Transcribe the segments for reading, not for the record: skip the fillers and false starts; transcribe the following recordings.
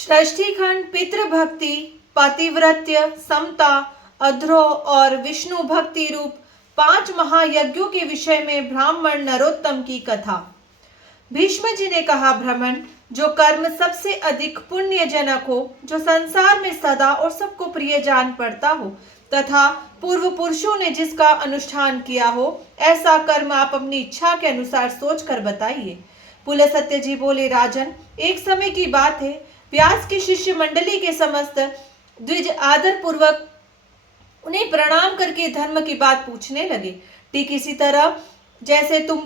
षष्ठी खंड पितृभक्ति, पतिव्रत्य, समता, अध्रोह और विष्णु भक्ति रूप 5 महायज्ञों के विषय में ब्राह्मण नरोत्तम की कथा। भीष्म जी ने कहा, ब्राह्मण जो कर्म सबसे अधिक पुण्यजनक हो, जो संसार में सदा और सबको प्रिय जान पड़ता हो तथा पूर्व पुरुषों ने जिसका अनुष्ठान किया हो, ऐसा कर्म आप अपनी इच्छा के अनुसार सोच कर बताइए। पुलस्त्य जी बोले, राजन, एक समय की बात है, व्यास की शिष्य मंडली के समस्त द्विज आदर पूर्वक उन्हें प्रणाम करके धर्म की बात पूछने लगे। ठीक इसी तरह जैसे तुम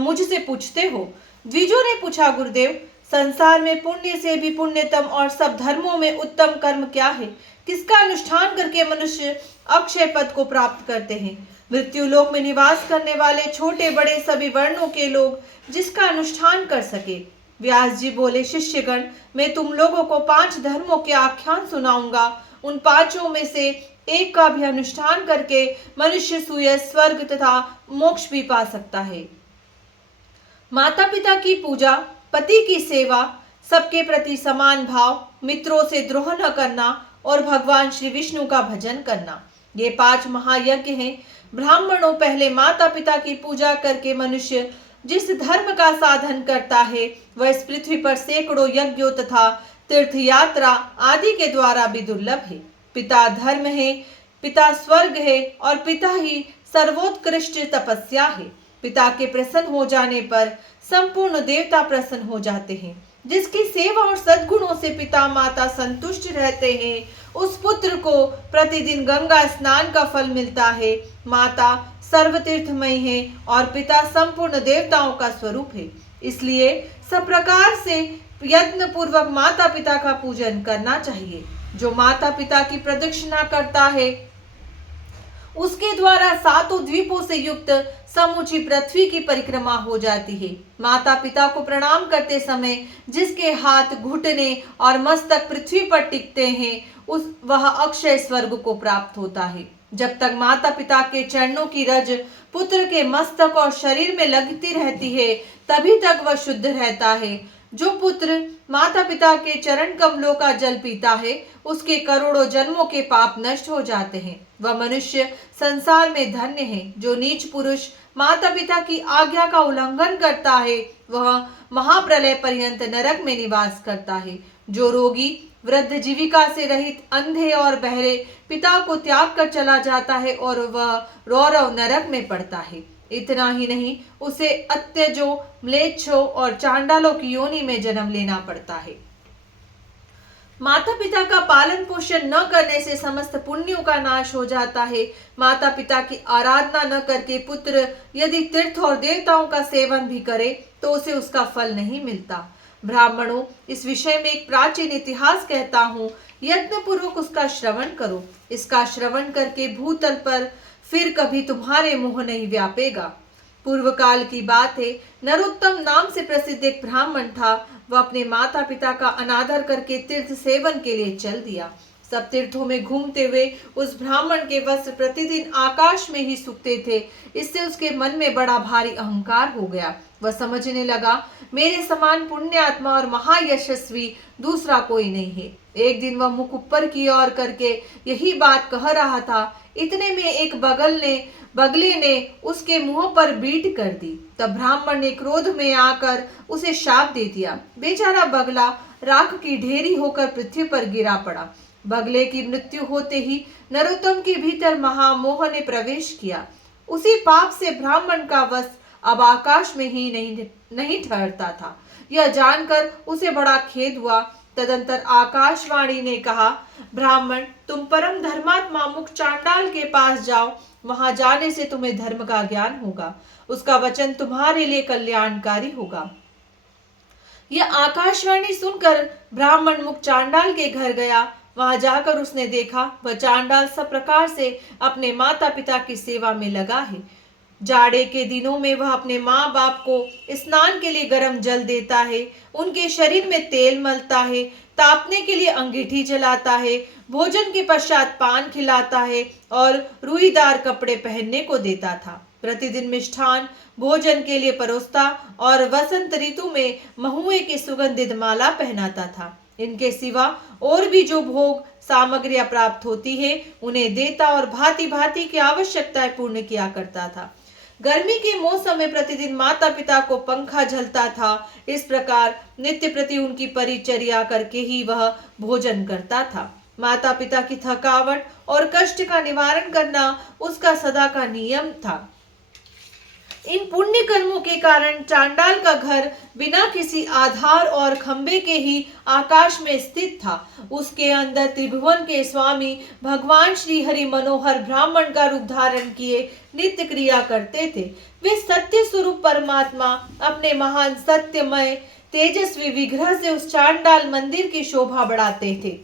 मुझसे पूछते हो। द्विजों ने पूछा, गुरुदेव, संसार में पुण्य से भी पुण्यतम और सब धर्मों में उत्तम कर्म क्या है? किसका अनुष्ठान करके मनुष्य अक्षय पद को प्राप्त करते हैं? मृत्यु लोक में निवास करने वाले छोटे बड़े सभी वर्णों के लोग जिसका अनुष्ठान कर सके। व्यास जी बोले, शिष्यगण, मैं तुम लोगों को 5 धर्मों के आख्यान सुनाऊंगा। उन 5 में से एक का भी अनुष्ठान करके मनुष्य सुय स्वर्ग तथा मोक्ष भी पा सकता है। माता पिता की पूजा, पति की सेवा, सबके प्रति समान भाव, मित्रों से द्रोह न करना और भगवान श्री विष्णु का भजन करना, ये 5 महायज्ञ हैं। ब्राह्मणों, पहले माता पिता की पूजा करके मनुष्य जिस धर्म का साधन करता है, वह इस पृथ्वी पर सैकड़ों यज्ञों तथा तीर्थ यात्रा आदि के द्वारा भी दुर्लभ है। पिता धर्म है, पिता स्वर्ग है और पिता ही सर्वोत्कृष्ट तपस्या है। पिता के प्रसन्न हो जाने पर संपूर्ण देवता प्रसन्न हो जाते हैं। जिसकी सेवा और सद्गुणों से पिता माता संतुष्ट रहते हैं, उस पुत्र को प्रतिदिन गंगा स्नान का फल मिलता है। माता सर्वतीर्थमयी है और पिता संपूर्ण देवताओं का स्वरूप है। इसलिए सब प्रकार से यत्न पूर्वक माता पिता का पूजन करना चाहिए। जो माता पिता की प्रदक्षिणा करता है, उसके द्वारा 7 द्वीपों से युक्त समूची पृथ्वी की परिक्रमा हो जाती है। माता पिता को प्रणाम करते समय जिसके हाथ, घुटने और मस्तक पृथ्वी पर टिकते हैं, वह अक्षय स्वर्ग को प्राप्त होता है। जब तक माता पिता के चरणों की रज पुत्र के मस्तक और शरीर में लगती रहती है, तभी तक वह शुद्ध रहता है। जो पुत्र माता पिता के चरण कमलों का जल पीता है, उसके करोड़ों जन्मों के पाप नष्ट हो जाते हैं। वह मनुष्य संसार में धन्य है। जो नीच पुरुष माता पिता की आज्ञा का उल्लंघन करता है, वह महाप्रलय पर्यंत नरक में निवास करता है। जो रोगी, वृद्ध, जीविका से रहित, अंधे और बहरे पिता को त्याग कर चला जाता है और वह रौरव नरक में पड़ता है। इतना ही नहीं, उसे अत्यजो, म्लेच्छों और चांडालों की योनि में जन्म लेना पड़ता है। माता पिता का पालन पोषण न करने से समस्त पुण्यों का नाश हो जाता है। माता पिता की आराधना न करके पुत्र यदि तीर्थ और देवताओं का सेवन भी करे, तो उसे उसका फल नहीं मिलता। ब्राह्मणों, इस विषय में एक प्राचीन इतिहास कहता हूँ, यत्न पूर्वक उसका श्रवण करो। इसका श्रवण करके भूतल पर फिर कभी तुम्हारे मुंह नहीं व्यापेगा। पूर्व काल की बात है, नरोत्तम नाम से प्रसिद्ध एक ब्राह्मण था। वह अपने माता पिता का अनादर करके तीर्थ सेवन के लिए चल दिया। सब तीर्थों में घूमते हुए उस ब्राह्मण के वस्त्र प्रतिदिन आकाश में ही सूखते थे। इससे उसके मन में बड़ा भारी अहंकार हो गया। वह समझने लगा, मेरे समान पुण्यात्मा और महायशस्वी दूसरा कोई नहीं है। एक दिन वह मुख ऊपर की ओर करके यही बात कह रहा था। इतने में एक बगले ने उसके मुंह पर बीट कर दी। तब ब्राह्मण ने क्रोध में आकर उसे शाप दे दिया। बेचारा बगला राख की ढेरी होकर पृथ्वी पर गिरा पड़ा। बगले की मृत्यु होते ही नरोत्तम के भीतर महामोह ने प्रवेश किया। उसी पाप से ब्राह्मण का वश अब आकाश में ही नहीं ठहरता था। यह जानकर उसे बड़ा खेद हुआ। तदंतर आकाशवाणी ने कहा, ब्राह्मण, तुम परम धर्मात्मा मुख चांडाल के पास जाओ। वहां जाने से तुम्हें धर्म का ज्ञान होगा। उसका वचन तुम्हारे लिए कल्याणकारी होगा। यह आकाशवाणी सुनकर ब्राह्मण मुख चांडाल के घर गया। वहां जाकर उसने देखा, वह चांडाल सब प्रकार से अपने माता पिता की सेवा में लगा है। जाड़े के दिनों में वह अपने माँ बाप को स्नान के लिए गर्म जल देता है, उनके शरीर में तेल मलता है, तापने के लिए अंगीठी जलाता है, भोजन के पश्चात पान खिलाता है और रुईदार कपड़े पहनने को देता था। प्रतिदिन मिष्ठान भोजन के लिए परोसता और वसंत ऋतु में महुए की सुगंधित माला पहनाता था। इनके सिवा और भी जो भोग सामग्रियां प्राप्त होती है उन्हें देता और भांति भांति की आवश्यकताएं पूर्ण किया करता था। गर्मी के मौसम में प्रतिदिन माता पिता को पंखा झलता था। इस प्रकार नित्य प्रति उनकी परिचर्या करके ही वह भोजन करता था। माता पिता की थकावट और कष्ट का निवारण करना उसका सदा का नियम था। इन पुण्य कर्मों के कारण चांडाल का घर बिना किसी आधार और खंबे के ही आकाश में स्थित था। उसके अंदर त्रिभुवन के स्वामी भगवान श्री हरि मनोहर ब्राह्मण का रूप धारण किए नित्य क्रिया करते थे। वे सत्य स्वरूप परमात्मा अपने महान सत्यमय तेजस्वी विग्रह से उस चांडाल मंदिर की शोभा बढ़ाते थे।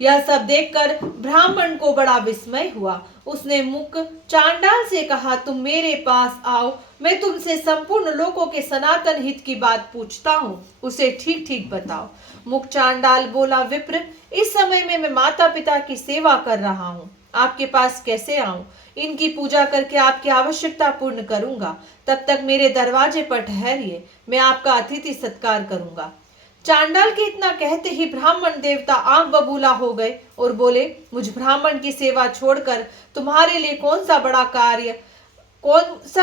यह सब देखकर ब्राह्मण को बड़ा विस्मय हुआ। उसने मुख चांडाल से कहा, तुम मेरे पास आओ, मैं तुमसे संपूर्ण लोकों के सनातन हित की बात पूछता हूँ, उसे ठीक ठीक बताओ। मुख चांडाल बोला, विप्र, इस समय में मैं माता पिता की सेवा कर रहा हूँ, आपके पास कैसे आऊं? इनकी पूजा करके आपकी आवश्यकता पूर्ण करूंगा। तब तक मेरे दरवाजे पर ठहरिए, मैं आपका अतिथि सत्कार करूंगा। चांडाल के इतना कहते ही ब्राह्मण देवता आंख बबूला हो गए और बोले, मुझ ब्राह्मण की सेवा छोड़कर तुम्हारे लिए कौन सा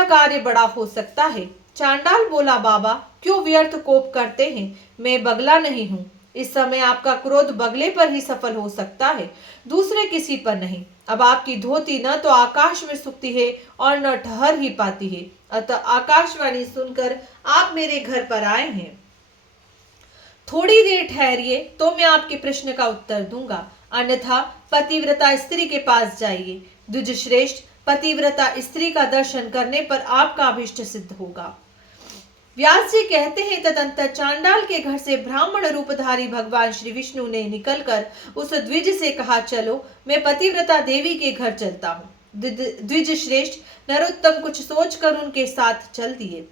कार्य बड़ा हो सकता है? चांडाल बोला, बाबा, क्यों व्यर्थ कोप करते हैं? मैं बगला नहीं हूँ। इस समय आपका क्रोध बगले पर ही सफल हो सकता है, दूसरे किसी पर नहीं। अब आपकी धोती न तो आकाश में सूखती है और न ठहर ही पाती है, अतः आकाशवाणी सुनकर आप मेरे घर पर आए हैं। थोड़ी देर ठहरिए तो मैं आपके प्रश्न का उत्तर दूंगा, अन्यथा पतिव्रता स्त्री के पास जाइए। द्विज श्रेष्ठ, पतिव्रता स्त्री का दर्शन करने पर आपका अभिष्ट सिद्ध होगा। व्यास जी कहते हैं, तदंतर चांडाल के घर से ब्राह्मण रूपधारी भगवान श्री विष्णु ने निकलकर उस द्विज से कहा, चलो मैं पतिव्रता देवी के घर चलता हूँ। द्विज श्रेष्ठ नरोत्तम कुछ सोचकर उनके साथ चल दिए।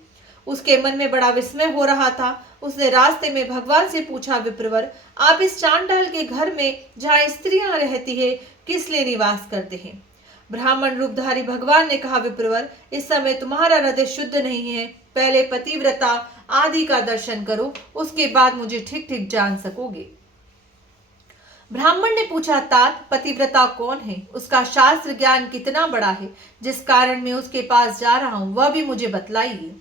उसके मन में बड़ा विस्मय हो रहा था। उसने रास्ते में भगवान से पूछा, विप्रवर, आप इस चांडाल के घर में जहाँ स्त्रियां रहती है किस लिए निवास करते हैं? ब्राह्मण रूपधारी भगवान ने कहा, विप्रवर, इस समय तुम्हारा हृदय शुद्ध नहीं है, पहले पतिव्रता आदि का दर्शन करो, उसके बाद मुझे ठीक ठीक जान सकोगे। ब्राह्मण ने पूछा, तात, पतिव्रता कौन है? उसका शास्त्र ज्ञान कितना बड़ा है, जिस कारण मैं उसके पास जा रहा हूं, वह भी मुझे बतलाइए।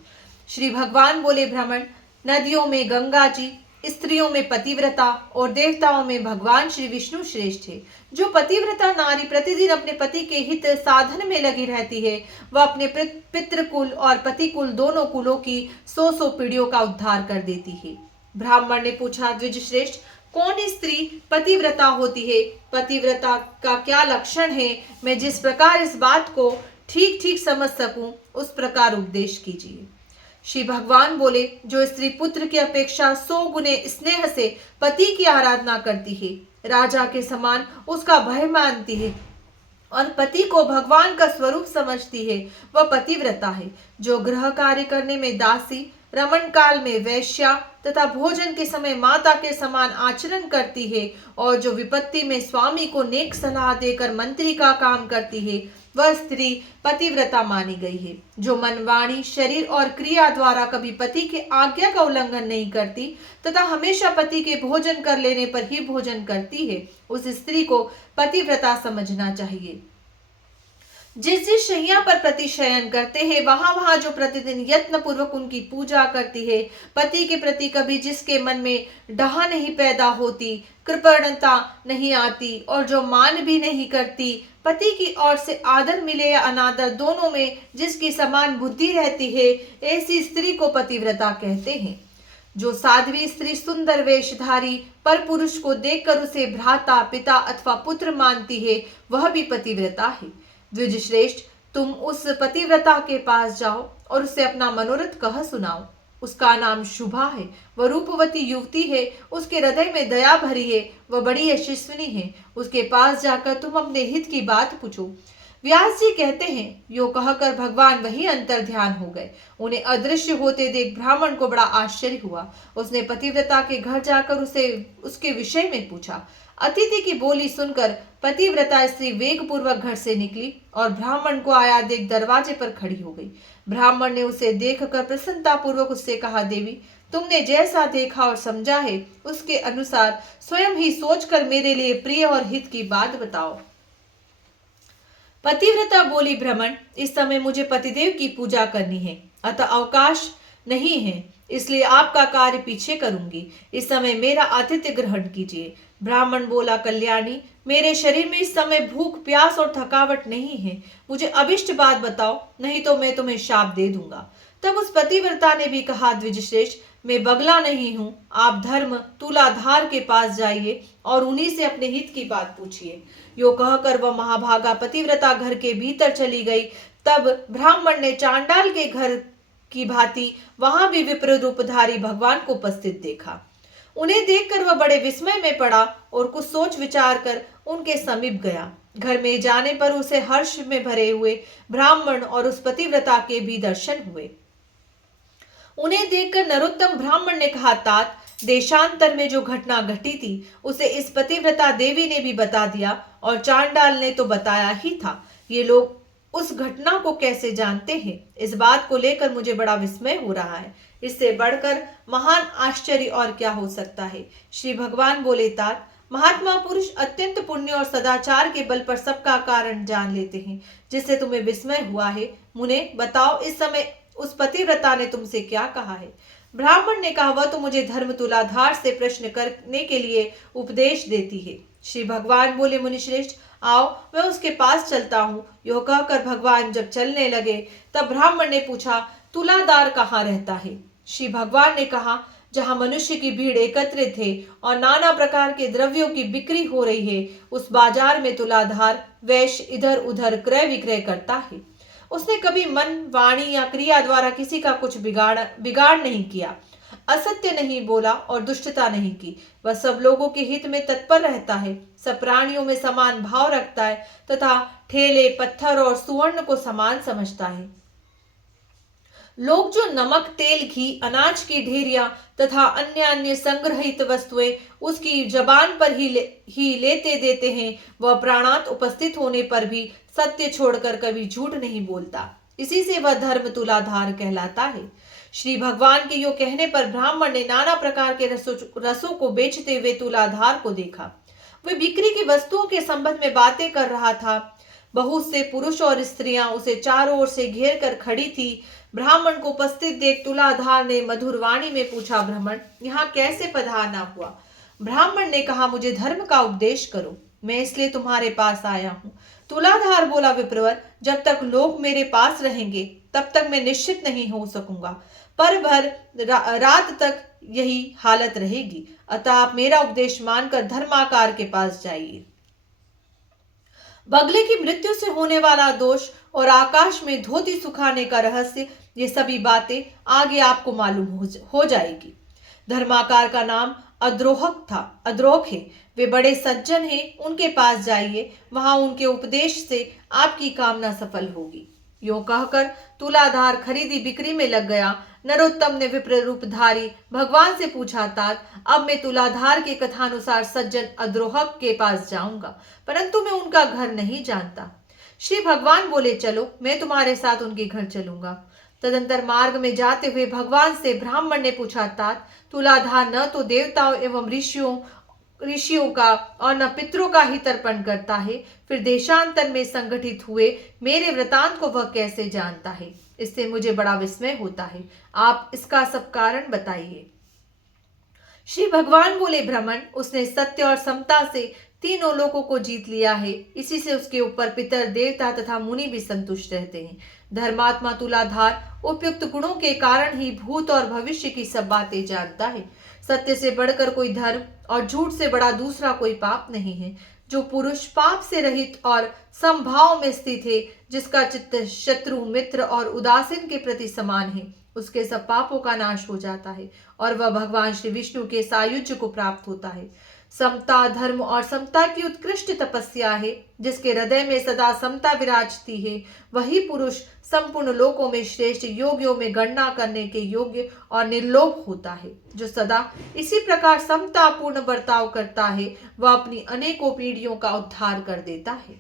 श्री भगवान बोले, ब्राह्मण, नदियों में गंगा जी, स्त्रियों में पतिव्रता और देवताओं में भगवान श्री विष्णु श्रेष्ठ है। जो पतिव्रता नारी प्रतिदिन अपने पति के हित साधन में लगी रहती है, वह अपने पितृकुल और पतिकुल दोनों कुलों की 100 पीढ़ियों का उद्धार कर देती है। ब्राह्मण ने पूछा, द्विज श्रेष्ठ, कौन स्त्री पतिव्रता होती है? पतिव्रता का क्या लक्षण है? मैं जिस प्रकार इस बात को ठीक ठीक समझ सकूं, उस प्रकार उपदेश कीजिए। श्री भगवान बोले, जो स्त्री पुत्र की अपेक्षा 100 गुने स्नेह से पति की आराधना करती है, राजा के समान उसका भय मानती है और पति को भगवान का स्वरूप समझती है, वह पतिव्रता है। जो गृह कार्य करने में दासी, रमण काल में वैश्या तथा भोजन के समय माता के समान आचरण करती है और जो विपत्ति में स्वामी को नेक सलाह देकर मंत्री का काम करती है, वह स्त्री पतिव्रता मानी गई है। जो मन, वाणी, शरीर और क्रिया द्वारा कभी पति के आज्ञा का उल्लंघन नहीं करती तथा हमेशा पति के भोजन कर लेने पर ही भोजन करती है, उस स्त्री को पतिव्रता समझना चाहिए। जिस जिस शैया पर पति शयन करते हैं, वहां वहां जो प्रतिदिन यत्न पूर्वक उनकी पूजा करती है, पति के प्रति कभी जिसके मन में डाह नहीं पैदा होती, कृपणता नहीं आती और जो मान भी नहीं करती, पति की ओर से आदर मिले या अनादर दोनों में जिसकी समान बुद्धि रहती है, ऐसी स्त्री को पतिव्रता कहते हैं। जो साध्वी स्त्री सुंदर वेशधारी पर पुरुष को देखकर उसे भ्राता, पिता अथवा पुत्र मानती है, वह भी पतिव्रता है। द्विज श्रेष्ठ, तुम उस पतिव्रता के पास जाओ और उसे अपना मनोरथ कह सुनाओ। उसका नाम शुभा है, वह रूपवती युवती है, उसके हृदय में दया भरी है, वह बड़ी यशस्विनी है। उसके पास जाकर तुम अपने हित की बात पूछो। व्यास जी कहते हैं, यो कहकर भगवान वही अंतर ध्यान हो गए। उन्हें अदृश्य होते देख ब्राह्मण को बड़ा आश्चर्य हुआ। उसने पतिव्रता के घर जाकर उसके विषय में पूछा। अतिथि की बोली सुनकर पतिव्रता स्त्री वेग पूर्वक घर से निकली और ब्राह्मण को आया देख दरवाजे पर खड़ी हो गई। ब्राह्मण ने उसे देखकर प्रसन्नता पूर्वक उससे कहा, देवी, तुमने जैसा देखा और समझा है उसके अनुसार स्वयं ही सोचकर मेरे लिए प्रिय और हित की बात बताओ। पतिव्रता बोली, भ्रमण, इस समय मुझे पतिदेव की पूजा करनी है, अतः अवकाश नहीं है, इसलिए आपका कार्य पीछे करूंगी। इस समय मेरा आतिथ्य ग्रहण कीजिए। ब्राह्मण बोला, कल्याणी, मेरे शरीर में इस समय भूख, प्यास और थकावट नहीं है, मुझे अभिष्ट बात बताओ, नहीं तो मैं तुम्हें शाप दे दूंगा। तब उस पतिव्रता ने भी कहा, द्विजश्रेष्ठ, मैं बगला नहीं हूं, आप धर्म तुलाधार के पास जाइए और उन्हीं से अपने हित की बात पूछिए। यो कहकर वह महाभागा पतिव्रता घर के भीतर चली गई। तब ब्राह्मण ने चांडाल के घर की भांति वहां भी विप्र रूपधारी भगवान को उपस्थित देखा। उन्हें देखकर वह बड़े विस्मय में पड़ा और कुछ सोच विचार कर उनके समीप गया। घर में जाने पर उसे हर्ष में भरे हुए ब्राह्मण और उस पतिव्रता के भी दर्शन हुए। उन्हें देखकर नरोत्तम ब्राह्मण ने कहा, तात, देशांतर में जो घटना घटी थी उसे इस पतिव्रता देवी ने भी बता दिया और चांडाल ने तो बताया ही था। ये लोग उस घटना को कैसे जानते हैं, इस बात को लेकर मुझे बड़ा विस्मय हो रहा है। इससे बढ़कर महान आश्चर्य और क्या हो सकता है। श्री भगवान बोले, तात, महात्मा पुरुष अत्यंत पुण्य और सदाचार के बल पर सबका कारण जान लेते हैं, जिससे तुम्हें विस्मय हुआ है। मुने, बताओ, इस समय उस पतिव्रता ने तुमसे क्या कहा है। ब्राह्मण ने कहा, वह तो मुझे धर्म तुलाधार से प्रश्न करने के लिए उपदेश देती है। श्री भगवान बोले, मुनिश्रेष्ठ, आओ, मैं उसके पास चलता हूँ। यह कहकर भगवान जब चलने लगे तब ब्राह्मण ने पूछा, तुलाधार कहाँ रहता है। श्री भगवान ने कहा, जहाँ मनुष्य की भीड़ एकत्रित है और नाना प्रकार के द्रव्यों की बिक्री हो रही है, उस बाजार में तुलाधार वैश्य इधर उधर क्रय विक्रय करता है। उसने कभी मन, वाणी या क्रिया द्वारा किसी का कुछ बिगाड़ नहीं किया, असत्य नहीं बोला और दुष्टता नहीं की। वह सब लोगों के हित में तत्पर रहता है, सब प्राणियों में समान भाव रखता है तथा ठेले, पत्थर और सुवर्ण को समान समझता है। लोग जो नमक, तेल, घी, अनाज की ढेरियां तथा अन्य अन्य संग्रहित वस्तुएं उसकी जबान पर ही लेते देते हैं, वह प्राणांत उपस्थित होने पर भी सत्य छोड़कर कभी झूठ नहीं बोलता। इसी से वह धर्म तुलाधार कहलाता है। श्री भगवान के यो कहने पर ब्राह्मण ने नाना प्रकार के रसों को बेचते हुए तुलाधार को देखा। वह बिक्री की वस्तुओं के संबंध में बातें कर रहा था। बहुत से पुरुष और स्त्रियां उसे चारों ओर से घेर कर खड़ी थी। ब्राह्मण को उपस्थित देख तुलाधार ने मधुर वाणी में पूछा, ब्राह्मण, यहाँ कैसे पधारना हुआ। ब्राह्मण ने कहा, मुझे धर्म का उपदेश करो, मैं इसलिए तुम्हारे पास आया हूँ। तुलाधार बोला, विप्रवर, जब तक लोग मेरे पास रहेंगे तब तक मैं निश्चित नहीं हो सकूंगा, पर भर रात तक यही हालत रहेगी, अतः आप मेरा उपदेश मानकर धर्माकार के पास जाइए। बगले की मृत्यु से होने वाला दोष और आकाश में धोती सुखाने का रहस्य, ये सभी बातें आगे आपको मालूम हो जाएगी। धर्माकार का नाम अद्रोह है। वे बड़े सज्जन हैं, उनके पास जाइए, वहां उनके उपदेश से आपकी कामना सफल होगी। यो कहकर तुलाधार खरीदी बिक्री में लग गया। नरोत्तम ने विप्र रूपधारी भगवान से पूछा, तात, अब मैं तुलाधार के कथानुसार सज्जन अद्रोह के पास जाऊंगा, परंतु मैं उनका घर नहीं जानता। श्री भगवान बोले, चलो, मैं तुम्हारे साथ उनके घर चलूंगा। तदंतर मार्ग में जाते हुए भगवान से ब्राह्मण ने पूछा, तात, तुलाधार न तो देवताओं एवं ऋषियों का और न पितरों का ही तर्पण करता है, फिर देशांतर में संगठित हुए मेरे वृतांत को वह कैसे जानता है। इससे मुझे बड़ा विस्मय होता है, आप इसका सब कारण बताइए। श्री भगवान बोले, भ्रमण, उसने सत्य और समता से तीनों लोगों को जीत लिया है, इसी से उसके ऊपर पितर, देवता तथा मुनि भी संतुष्ट रहते हैं। धर्मात्मा तुलाधार उपयुक्त गुणों के कारण ही भूत और भविष्य की सब बातें जानता है। सत्य से बढ़कर कोई धर्म और झूठ से बड़ा दूसरा कोई पाप नहीं है। जो पुरुष पाप से रहित और समभाव में स्थित है, जिसका चित्त शत्रु, मित्र और उदासीन के प्रति समान है, उसके सब पापों का नाश हो जाता है और वह भगवान श्री विष्णु के सायुज्य को प्राप्त होता है। समता, धर्म और समता की उत्कृष्ट तपस्या है। जिसके हृदय में सदा समता विराजती है, वही पुरुष संपूर्ण लोकों में श्रेष्ठ योगियों में गणना करने के योग्य और निर्लोभ होता है। जो सदा इसी प्रकार समतापूर्ण बर्ताव करता है, वह अपनी अनेकों पीढ़ियों का उद्धार कर देता है।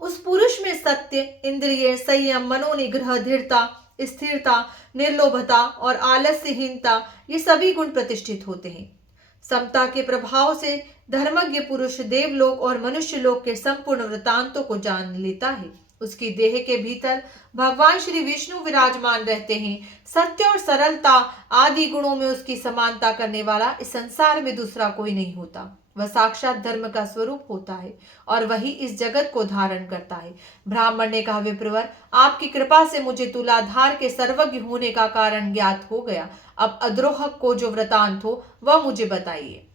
उस पुरुष में सत्य, इंद्रिय संयम, मनोनिग्रह, दृढ़ता, स्थिरता, निर्लोभता और आलस्यहीनता, ये सभी गुण प्रतिष्ठित होते हैं। समता के प्रभाव से धर्मज्ञ पुरुष देवलोक और मनुष्य लोक के संपूर्ण वृत्तांतों को जान लेता है। उसकी देह के भीतर भगवान श्री विष्णु विराजमान रहते हैं। सत्य और सरलता आदि गुणों में उसकी समानता करने वाला इस संसार में दूसरा कोई नहीं होता। वह साक्षात धर्म का स्वरूप होता है और वही इस जगत को धारण करता है। ब्राह्मण ने कहा, विप्रवर, आपकी कृपा से मुझे तुलाधार के सर्वज्ञ होने का कारण ज्ञात हो गया। अब अद्रोहक को जो वृतांत हो वह मुझे बताइए।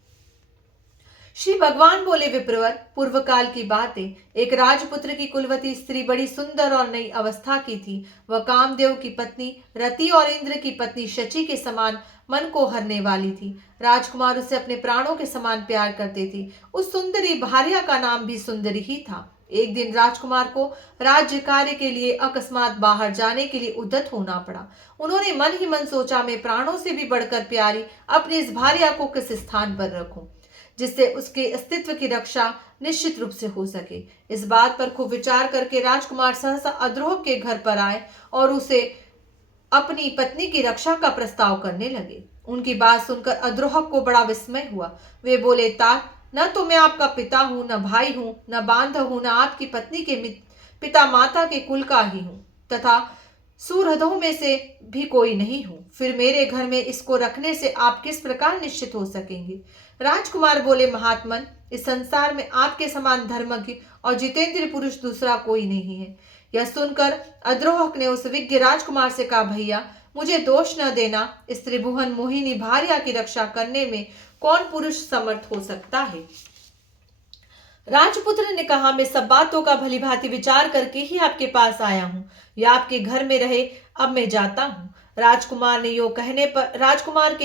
श्री भगवान बोले, विप्रवर, पूर्व काल की बात है। एक राजपुत्र की कुलवती स्त्री बड़ी सुंदर और नई अवस्था की थी। वह कामदेव की पत्नी रति और इंद्र की पत्नी शची के समान मन को हरने वाली थी। राजकुमार उसे अपने प्राणों के समान प्यार करते थे। उस सुंदरी भार्या का नाम भी सुंदरी ही था। एक दिन राजकुमार को राज्य कार्य के लिए अकस्मात बाहर जाने के लिए उद्यत होना पड़ा। उन्होंने मन ही मन सोचा, मैं प्राणों से भी बढ़कर प्यारी अपनी इस भार्या को किस स्थान पर रखूं जिससे उसके अस्तित्व की रक्षा निश्चित रूप से हो सके। इस बात पर खूब विचार करके राजकुमार सहसा अद्रोह के घर पर आए और उसे अपनी पत्नी की रक्षा का प्रस्ताव करने लगे। उनकी बात सुनकर अद्रोह को बड़ा विस्मय हुआ। वे बोले, तात, न तो मैं आपका पिता हूं, न भाई हूं, न बांधव हूं, न आपकी पत्नी के पिता माता के कुल का ही हूं, तथा सुहृदों में से भी कोई नहीं हूं। फिर मेरे घर में इसको रखने से आप किस प्रकार निश्चित हो सकेंगे? राजकुमार बोले, महात्मन, इस संसार में आपके समान धर्मज्ञ और जितेंद्र पुरुष दूसरा कोई नहीं है। यह सुनकर अद्रोहक ने उस विज्ञ राजकुमार से कहा, भैया, मुझे दोष न देना। इस त्रिभुवन मोहिनी भार्या की रक्षा करने में कौन पुरुष समर्थ हो सकता है? राजपुत्र ने कहा, मैं सब बातों का भली भांति विचार करके ही आपके पास आया हूं। यह आपके घर में रहे, अब मैं जाता हूं। राजकुमार के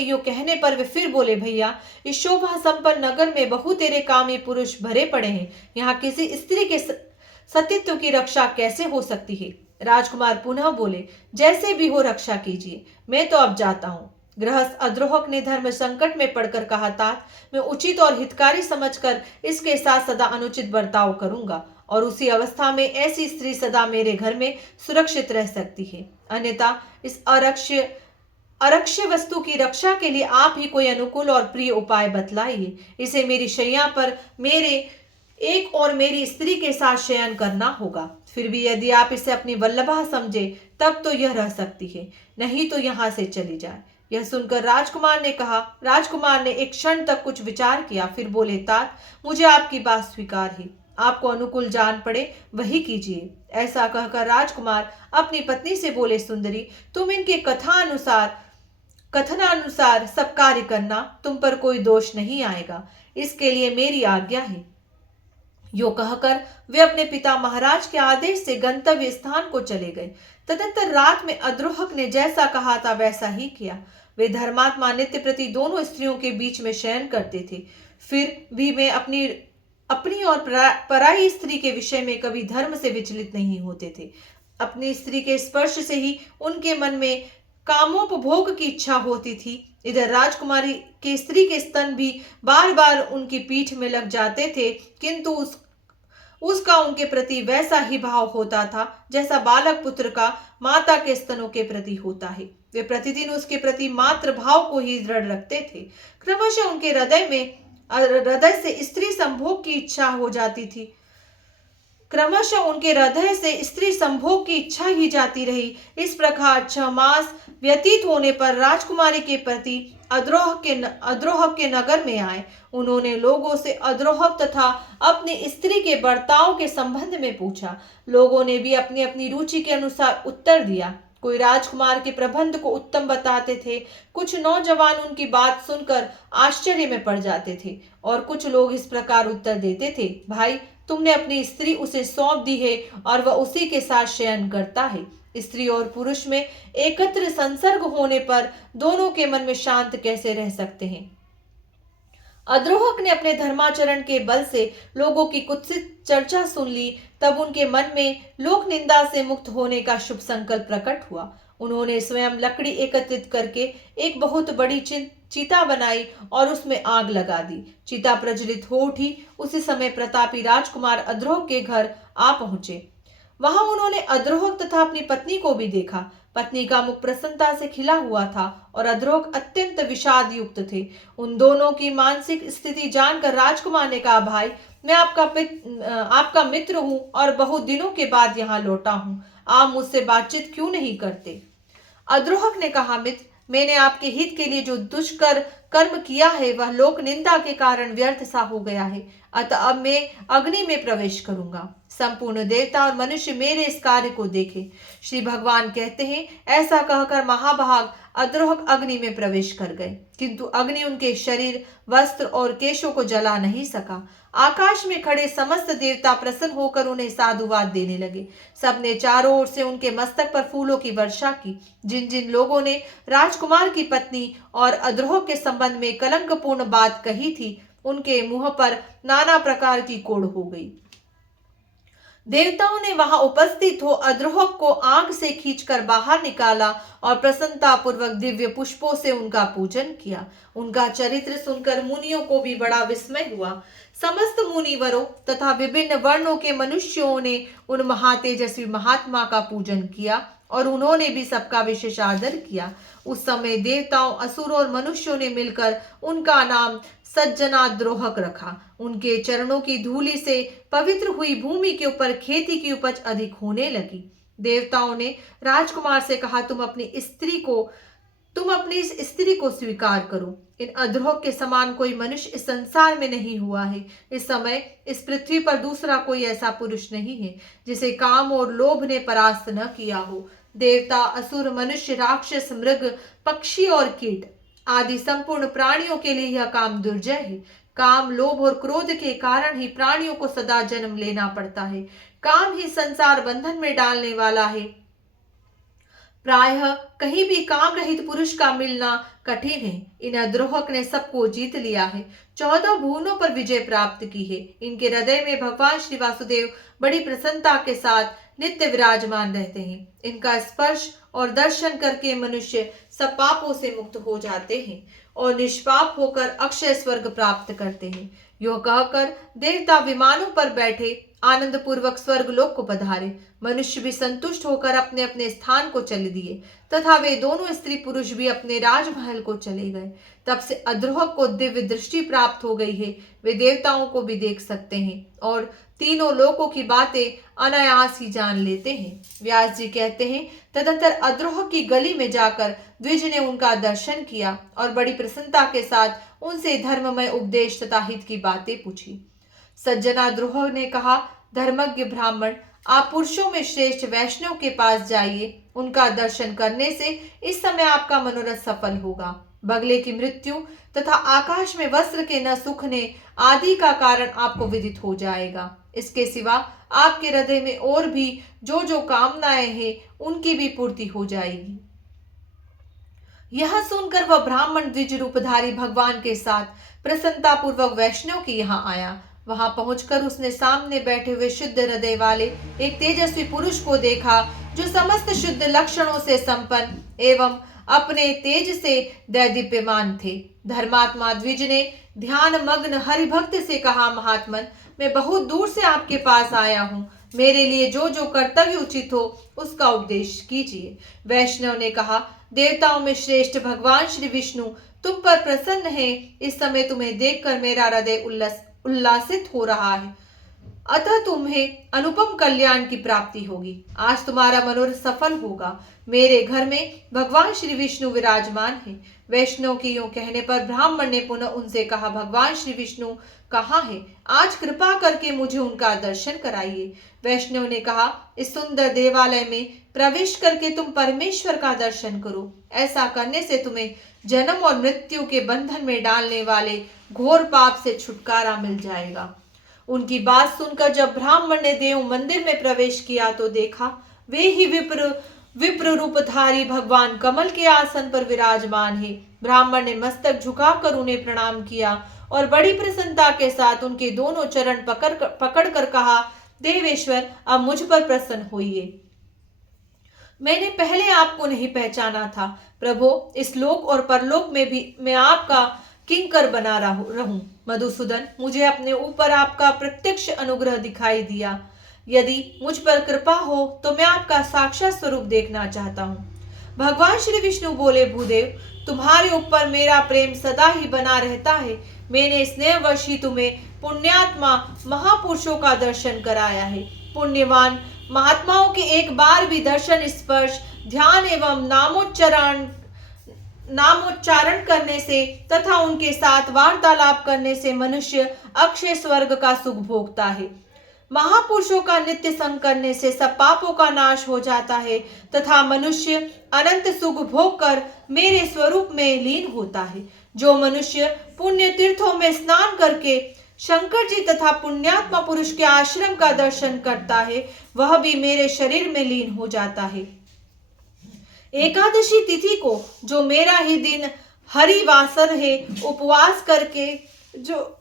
यो कहने पर वे फिर बोले, भैया, इस शोभा संपन्न नगर में बहुतेरे कामी पुरुष भरे पड़े हैं। यहाँ किसी स्त्री के सतीत्व की रक्षा कैसे हो सकती है? राजकुमार पुनः बोले, जैसे भी हो रक्षा कीजिए, मैं तो अब जाता हूं। गृहस्थ अद्रोहक ने धर्म संकट में पड़कर कहा, तात, मैं उचित और हितकारी समझकर इसके साथ सदा अनुचित बर्ताव करूंगा और उसी अवस्था में ऐसी स्त्री सदा मेरे घर में सुरक्षित रह सकती है। अन्यथा इस अरक्ष्य वस्तु की रक्षा के लिए आप ही कोई अनुकूल और प्रिय उपाय बतलाइए। इसे मेरी शैया पर मेरे एक और मेरी स्त्री के साथ शयन करना होगा। फिर भी यदि आप इसे अपनी वल्लभा समझे तब तो यह रह सकती है, नहीं तो यहाँ से चली जाए। यह सुनकर राजकुमार ने एक क्षण तक कुछ विचार किया, फिर बोले, तात, मुझे आपकी बात स्वीकार है। आपको अनुकूल जान पड़े वही कीजिए। ऐसा कहकर राजकुमार अपनी पत्नी से बोले, सुंदरी, तुम इनके कथनानुसार सब कार्य करना, तुम पर कोई दोष नहीं आएगा। इसके लिए मेरी आज्ञा है। यो कहकर वे अपने पिता महाराज के आदेश से गंतव्य स्थान को चले गए। तदंतर रात में अद्रोहक ने जैसा कहा था वैसा ही किया। वे धर्मात्मा नित्य प्रति दोनों स्त्रियों के बीच में शयन करते थे। फिर भी वे अपनी और पराई स्त्री के विषय में कभी धर्म से विचलित नहीं होते थे। अपनी स्त्री के स्पर्श से ही उनके मन में कामोपभोग की इच्छा होती थी। इधर राजकुमारी के स्त्री के स्तन भी बार बार उनकी पीठ में लग जाते थे, किंतु उसका उनके प्रति वैसा ही भाव होता था जैसा बालक पुत्र का माता के स्तनों के प्रति होता है। वे प्रतिदिन उसके प्रति मातृ भाव को ही दृढ़ रखते थे। क्रमशः उनके हृदय से स्त्री संभोग की इच्छा हो जाती थी। क्रमशः उनके हृदय से स्त्री संभोग की इच्छा ही जाती रही। इस प्रकार 6 मास व्यतीत होने पर राजकुमारी के प्रति अद्रोहक के नगर में आए। उन्होंने लोगों से अद्रोहक तथा अपनी स्त्री के बर्ताव के संबंध में पूछा। लोगों ने भी अपनी अपनी रुचि के अनुसार उत्तर दिया। कोई राजकुमार के प्रबंध को उत्तम बताते थे, कुछ नौजवान उनकी बात सुनकर आश्चर्य में पड़ जाते थे और कुछ लोग इस प्रकार उत्तर देते थे, भाई, तुमने अपनी स्त्री उसे सौंप दी है और वह उसी के साथ शयन करता है। स्त्री और पुरुष में एकत्र संसर्ग होने पर दोनों के मन में शांत कैसे रह सकते हैं? अद्रोहक ने अपने धर्माचरण के बल से लोगों की कुत्सित चर्चा सुन ली। तब उनके मन में लोक निंदा से मुक्त होने का शुभ संकल्प प्रकट हुआ। उन्होंने स्वयं लकड़ी एकत्रित करके एक बहुत बड़ी चिता बनाई और उसमें आग लगा दी। चिता प्रज्वलित हो उठी। उसी समय प्रतापी राजकुमार अद्रोहक के घर आ पहुंचे। वहां उन्होंने अद्रोहक तथा अपनी पत्नी को भी देखा। पत्नी का मुख प्रसन्नता से खिला हुआ था और अधरोक अत्यंत विषाद युक्त थे। उन दोनों की मानसिक स्थिति जानकर राजकुमार ने कहा, भाई, मैं आपका मित्र हूं और बहुत दिनों के बाद यहाँ लौटा हूं। आप मुझसे बातचीत क्यों नहीं करते? अद्रोहक ने कहा, मित्र, मैंने आपके हित के लिए जो दुष्कर कर्म किया है वह लोक निंदा के कारण व्यर्थ सा हो गया है। अतः अब मैं अग्नि में प्रवेश करूंगा। संपूर्ण देवता और मनुष्य मेरे इस कार्य को देखे। श्री भगवान कहते हैं, ऐसा कहकर महाभाग अद्रोहक अग्नि में प्रवेश कर गए, किंतु अग्नि उनके शरीर, वस्त्र और केशों को जला नहीं सका। आकाश में खड़े समस्त देवता प्रसन्न होकर उन्हें साधुवाद देने लगे। सबने चारों ओर से उनके मस्तक पर फूलों की वर्षा की। जिन जिन लोगों ने राजकुमार की पत्नी और अद्रोह के संबंध में कलंकपूर्ण बात कही थी, उनके मुंह पर नाना प्रकार की कोढ़ हो गई। देवताओं ने वहां उपस्थित हो अद्रोह को आग से खींचकर बाहर निकाला और प्रसन्नता पूर्वक दिव्य पुष्पों से उनका पूजन किया। उनका चरित्र सुनकर मुनियों को भी बड़ा विस्मय हुआ। समस्त मुनिवरों तथा विभिन्न वर्णों के मनुष्यों ने उन महातेजस्वी महात्मा का पूजन किया और उन्होंने भी सबका विशेष आदर किया। उस समय देवताओं, असुरों और मनुष्यों ने मिलकर उनका नाम सज्जनाद्रोहक रखा। उनके चरणों की धूलि से पवित्र हुई भूमि के ऊपर खेती की उपज अधिक होने लगी। देवताओं ने राजकुमार से कहा, तुम अपनी इस स्त्री को स्वीकार करो। इन अद्रोह के समान कोई मनुष्य इस संसार में नहीं हुआ है। इस समय इस पृथ्वी पर दूसरा कोई ऐसा पुरुष नहीं है जिसे काम और लोभ ने परास्त न किया हो। देवता, असुर, मनुष्य, राक्षस, मृग, पक्षी और कीट आदि संपूर्ण प्राणियों के लिए यह काम दुर्जय है। काम, लोभ और क्रोध के कारण ही प्राणियों को सदा जन्म लेना पड़ता है। काम ही संसार बंधन में डालने वाला है। प्रायः कहीं भी काम रहित पुरुष का मिलना कठिन है। इन अद्रोहक ने सबको जीत लिया है, 14 भुवनों पर विजय प्राप्त की है। इनके हृदय में भगवान श्री वासुदेव बड़ी प्रसन्नता के साथ नित्य विराजमान रहते हैं। इनका स्पर्श और दर्शन करके मनुष्य सब पापों से मुक्त हो जाते हैं और निष्पाप होकर अक्षय स्वर्ग प्राप्त करते हैं। यो कहकर देवता विमानों पर बैठे आनंद पूर्वक स्वर्ग लोक को पधारे। मनुष्य भी संतुष्ट होकर अपने अपने स्थान को चले दिए तथा वे दोनों स्त्री पुरुष भी अपने राजमहल को चले गए। तब से अद्रोह को दिव्य दृष्टि प्राप्त हो गई है। वे देवताओं को भी देख सकते हैं और तीनों लोकों की बातें अनायास ही जान लेते हैं। व्यास जी कहते हैं, तदंतर अद्रोह की गली में जाकर द्विज ने उनका दर्शन किया और बड़ी प्रसन्नता के साथ उनसे धर्ममय उपदेश तथा हित की बातें पूछी। सज्जनाद्रोह ने कहा, धर्मज्ञ ब्राह्मण, आप पुरुषों में श्रेष्ठ वैष्णव के पास जाइए। उनका दर्शन करने से इस समय आपका मनोरथ सफल होगा। बगले की मृत्यु तथा आकाश में वस्त्र के न सूखने आदि का कारण आपको विदित हो जाएगा। इसके सिवा आपके हृदय में और भी जो जो कामनाएं हैं उनकी भी पूर्ति हो जाएगी। यह सुनकर वह ब्राह्मण द्विज रूपधारी भगवान के साथ प्रसन्नता पूर्वक वैष्णव के यहाँ आया। वहां पहुंचकर उसने सामने बैठे हुए शुद्ध हृदय वाले एक तेजस्वी पुरुष को देखा, जो समस्त शुद्ध लक्षणों से संपन्न एवं अपने तेज से दैदीप्यमान थे। धर्मात्मा द्विज ने ध्यान मग्न हरिभक्त से कहा, महात्मन, मैं बहुत दूर से आपके पास आया हूँ। मेरे लिए जो जो कर्तव्य उचित हो उसका उपदेश कीजिए। वैष्णव ने कहा, देवताओं में श्रेष्ठ भगवान श्री विष्णु तुम पर प्रसन्न है। इस समय तुम्हें देखकर मेरा हृदय उल्लासित हो रहा है, अतः तुम्हें अनुपम कल्याण की प्राप्ति होगी। आज तुम्हारा मनोरथ सफल होगा। मेरे घर में भगवान श्री विष्णु विराजमान है। वैष्णव के यूं कहने पर ब्राह्मण ने पुनः उनसे कहा, भगवान श्री विष्णु कहाँ है? आज कृपा करके मुझे उनका दर्शन कराइए। वैष्णव ने कहा, इस सुंदर देवालय में प्रवेश करके तुम परमेश्वर का दर्शन करो। ऐसा करने से तुम्हें जन्म और मृत्यु के बंधन में डालने वाले घोर पाप से छुटकारा मिल जाएगा। उनकी बात सुनकर जब ब्राह्मण ने देव मंदिर में प्रवेश किया तो देखा वे ही विप्र रूपधारी भगवान कमल के आसन पर विराजमान है। ब्राह्मण ने मस्तक झुकाकर उन्हें प्रणाम किया और बड़ी प्रसन्नता के साथ उनके दोनों चरण पकड़ कर कहा, देवेश्वर, अब मुझ पर प्रसन्न होइए। मैंने पहले आपको नहीं पहचाना था। प्रभु, इस लोक और परलोक में भी मैं आपका किंकर बना रहूं। मधुसूदन, मुझे अपने ऊपर आपका प्रत्यक्ष अनुग्रह दिखाई दिया। यदि मुझ पर कृपा हो तो मैं आपका साक्षात स्वरूप देखना चाहता हूँ। भगवान श्री विष्णु बोले, भूदेव तुम्हारे ऊपर मेरा प्रेम सदा ही बना रहता है। मैंने स्नेहवश ही तुम्हें पुण्यात्मा महापुरुषों का दर्शन कराया है। पुण्यवान महात्माओं के एक बार भी दर्शन, स्पर्श, ध्यान एवं नामोच्चारण करने से तथा उनके साथ वार्तालाप करने से मनुष्य अक्षय स्वर्ग का सुख भोगता है। महापुरुषों का नित्य संग करने से सब पापों का नाश हो जाता है तथा मनुष्य अनंत सुख भोग कर मेरे स्वरूप में लीन होता है। जो मनुष्य पुण्य तीर्थों में स्नान करके शंकर जी तथा पुण्यात्मा पुरुष के आश्रम का दर्शन करता है, वह भी मेरे शरीर में लीन हो जाता है। एकादशी तिथि को जो मेरा ही दिन हरिवासर है, उपवास करके जो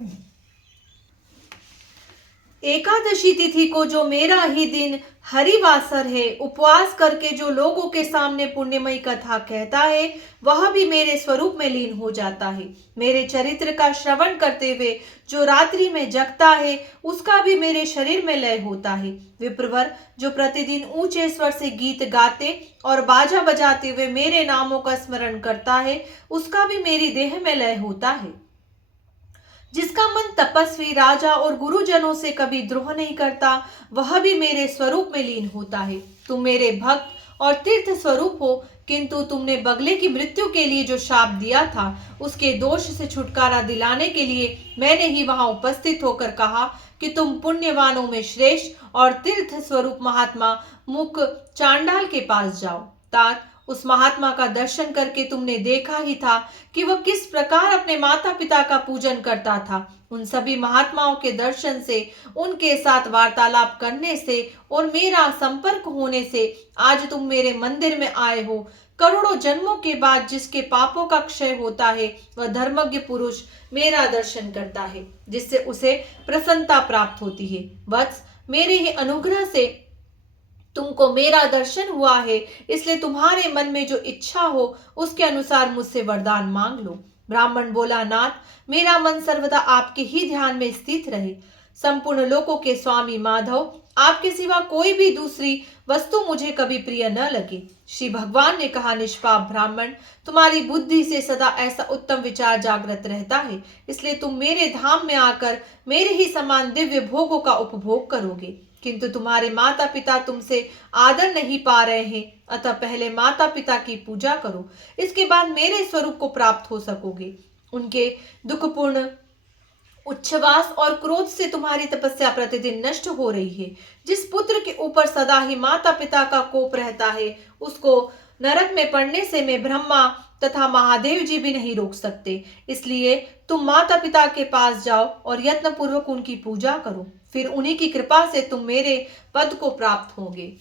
एकादशी तिथि को जो मेरा ही दिन हरिवासर है, उपवास करके जो लोगों के सामने पुण्यमयी कथा कहता है, वह भी मेरे स्वरूप में लीन हो जाता है। मेरे चरित्र का श्रवण करते हुए जो रात्रि में जगता है, उसका भी मेरे शरीर में लय होता है। विप्रवर जो प्रतिदिन ऊंचे स्वर से गीत गाते और बाजा बजाते हुए मेरे नामों का स्मरण करता है, उसका भी मेरी देह में लय होता है। जिसका मन तपस्वी, राजा और गुरुजनों से कभी द्रोह नहीं करता, वह भी मेरे स्वरूप में लीन होता है। तुम मेरे भक्त और तीर्थ स्वरूप हो, किंतु तुमने बगले की मृत्यु के लिए जो शाप दिया था, उसके दोष से छुटकारा दिलाने के लिए मैंने ही वहां उपस्थित होकर कहा कि तुम पुण्यवानों में श्रेष्ठ और तीर्थ स्वरूप महात्मा मुक चांडाल के पास जाओ। तात उस महात्मा का दर्शन करके तुमने देखा ही था कि वह किस प्रकार अपने माता पिता का पूजन करता था। उन सभी महात्माओं के दर्शन से, उनके साथ वार्तालाप करने से और मेरा संपर्क होने से आज तुम मेरे मंदिर में आए हो। करोड़ों जन्मों के बाद जिसके पापों का क्षय होता है, वह धर्मज्ञ पुरुष मेरा दर्शन करता है, जिससे उसे प्रसन्नता प्राप्त होती है। वत्स, मेरे ही अनुग्रह से तुमको मेरा दर्शन हुआ है, इसलिए तुम्हारे मन में जो इच्छा हो उसके अनुसार मुझसे वरदान मांग लो। ब्राह्मण बोला, नाथ, मेरा मन सर्वदा आपके ही ध्यान में स्थित रहे। संपूर्ण लोकों के स्वामी माधव, आपके सिवा कोई भी दूसरी वस्तु मुझे कभी प्रिय न लगे। श्री भगवान ने कहा, निष्पाप ब्राह्मण, तुम्हारी बुद्धि से सदा ऐसा उत्तम विचार जागृत रहता है, इसलिए तुम मेरे धाम में आकर मेरे ही समान दिव्य भोगों का उपभोग करोगे। किंतु तुम्हारे माता पिता तुमसे आदर नहीं पा रहे हैं, अतः पहले माता पिता की पूजा करो, इसके बाद मेरे स्वरूप को प्राप्त हो सकोगे। उनके दुखपूर्ण उच्छ्वास और क्रोध से तुम्हारी तपस्या प्रतिदिन नष्ट हो रही है। जिस पुत्र के ऊपर सदा ही माता पिता का कोप रहता है, उसको नरक में पड़ने से मैं ब्रह्मा तथा महादेव जी भी नहीं रोक सकते। इसलिए तुम माता पिता के पास जाओ और यत्न पूर्वक उनकी पूजा करो, फिर उन्हीं की कृपा से तुम मेरे पद को प्राप्त होगे।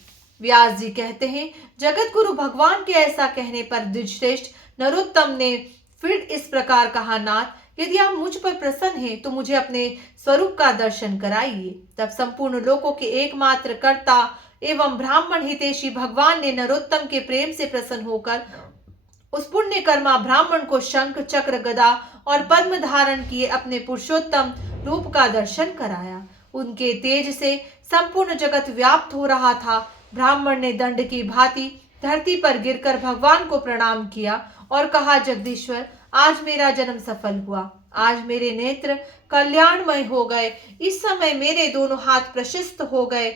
व्यास जी कहते हैं, जगत गुरु भगवान के ऐसा कहने पर द्विजश्रेष्ठ नरोत्तम ने फिर इस प्रकार कहा, नाथ, यदि आप मुझ पर प्रसन्न हैं तो मुझे अपने स्वरूप का दर्शन कराइए। तब संपूर्ण लोकों के एकमात्र कर्ता एवं ब्राह्मण हितैषी भगवान ने नरोत्तम के प्रेम से प्रसन्न होकर उस पुण्य कर्मा ब्राह्मण को शंख, चक्र, गदा और पद्म धारण किए अपने पुरुषोत्तम रूप का दर्शन कराया। उनके तेज से संपूर्ण जगत व्याप्त हो रहा था। ब्राह्मण ने दंड की भांति धरती पर गिरकर भगवान को प्रणाम किया और कहा, जगदीश्वर, आज मेरा जन्म सफल हुआ। आज मेरे नेत्र कल्याणमय हो गए। इस समय मेरे दोनों हाथ प्रशस्त हो गए।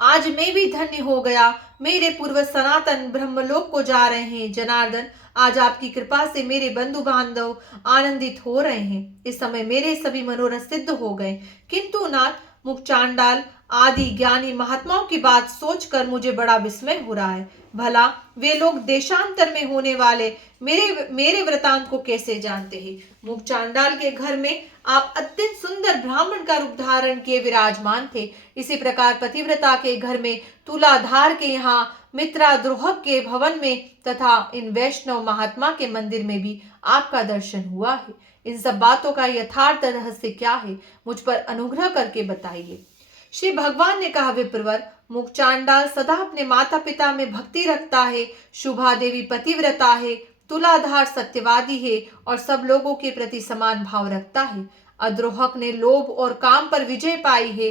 आज मैं भी धन्य हो गया। मेरे पूर्व सनातन ब्रह्मलोक को जा रहे हैं। जनार्दन, आज आपकी कृपा से मेरे बंधु बांधव आनंदित हो रहे हैं। इस समय मेरे सभी मनोरथ सिद्ध हो गए। किंतु नाथ, मुख चांडाल आदि ज्ञानी महात्माओं की बात सोचकर मुझे बड़ा विस्मय हो रहा है। भला वे लोग देशांतर में होने वाले मेरे वृतांत को कैसे जानते हैं? मुख चांडाल के घर में आप अत्यंत सुंदर ब्राह्मण का रूप धारण किए विराजमान थे। इसी प्रकार पतिव्रता के घर में, तुलाधार के यहाँ, मित्राद्रोह के भवन में तथा इन वैष्णव महात्मा के मंदिर में भी आपका दर्शन हुआ है। इन सब बातों का यथार्थ रहस्य क्या है? मुझ पर अनुग्रह करके बताइए। श्री भगवान ने कहा, विप्रवर, मुख चांडाल सदा अपने माता पिता में भक्ति रखता है। शुभा देवी पतिव्रता है। तुलाधार सत्यवादी है और सब लोगों के प्रति समान भाव रखता है। अद्रोहक ने लोभ और काम पर विजय पाई है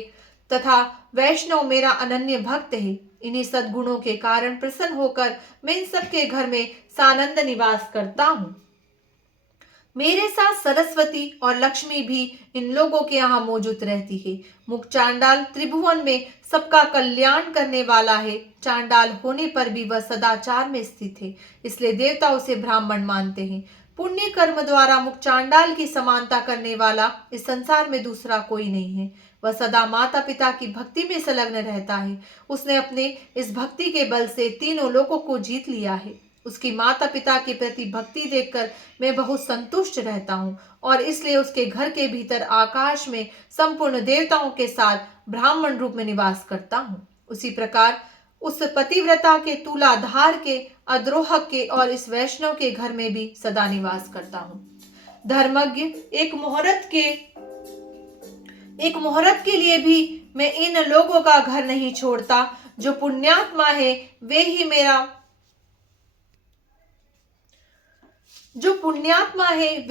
तथा वैष्णव मेरा अनन्य भक्त है। इन्हीं सद्गुणों के कारण प्रसन्न होकर मैं इन सबके घर में सानंद निवास करता हूँ। मेरे साथ सरस्वती और लक्ष्मी भी इन लोगों के यहाँ मौजूद रहती है। मुख चांडाल त्रिभुवन में सबका कल्याण करने वाला है। चांडाल होने पर भी वह सदाचार में स्थित है, इसलिए देवता उसे ब्राह्मण मानते हैं। पुण्य कर्म द्वारा मुख चांडाल की समानता करने वाला इस संसार में दूसरा कोई नहीं है। वह सदा माता पिता की भक्ति में संलग्न रहता है। उसने अपने इस भक्ति के बल से तीनों लोगों को जीत लिया है। उसकी माता पिता के प्रति भक्ति देखकर मैं बहुत संतुष्ट रहता हूँ और इसलिए उसके घर के भीतर आकाश में संपूर्ण देवताओं के साथ ब्राह्मण रूप में निवास करता हूँ। उसी प्रकार उस पतिव्रता के तुलाधार के अद्रोहक के और इस वैष्णव के घर में भी सदा निवास करता हूँ। धर्मज्ञ एक मुहूर्त के लिए भी मैं इन लोगों का घर नहीं छोड़ता। जो पुण्यात्मा है वे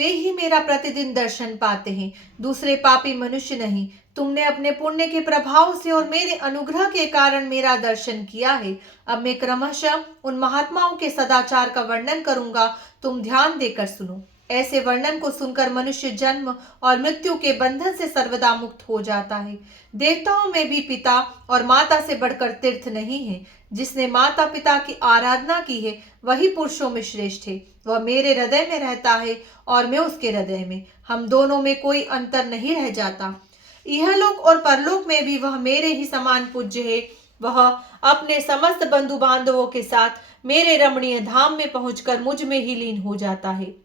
ही मेरा प्रतिदिन दर्शन पाते हैं, दूसरे पापी मनुष्य नहीं। तुमने अपने पुण्य के प्रभाव से और मेरे अनुग्रह के कारण मेरा दर्शन किया है। अब मैं क्रमशः उन महात्माओं के सदाचार का वर्णन करूंगा, तुम ध्यान देकर सुनो। ऐसे वर्णन को सुनकर मनुष्य जन्म और मृत्यु के बंधन से सर्वदा मुक्त हो जाता है। देवताओं में भी पिता और माता से बढ़कर तीर्थ नहीं है। जिसने माता पिता की आराधना की है वही पुरुषों में श्रेष्ठ है। वह मेरे हृदय में रहता है और मैं उसके हृदय में। हम दोनों में कोई अंतर नहीं रह जाता। इहलोक और परलोक में भी वह मेरे ही समान पूज्य है। वह अपने समस्त बंधु बांधवों के साथ मेरे रमणीय धाम में पहुंचकर मुझ में ही लीन हो जाता है।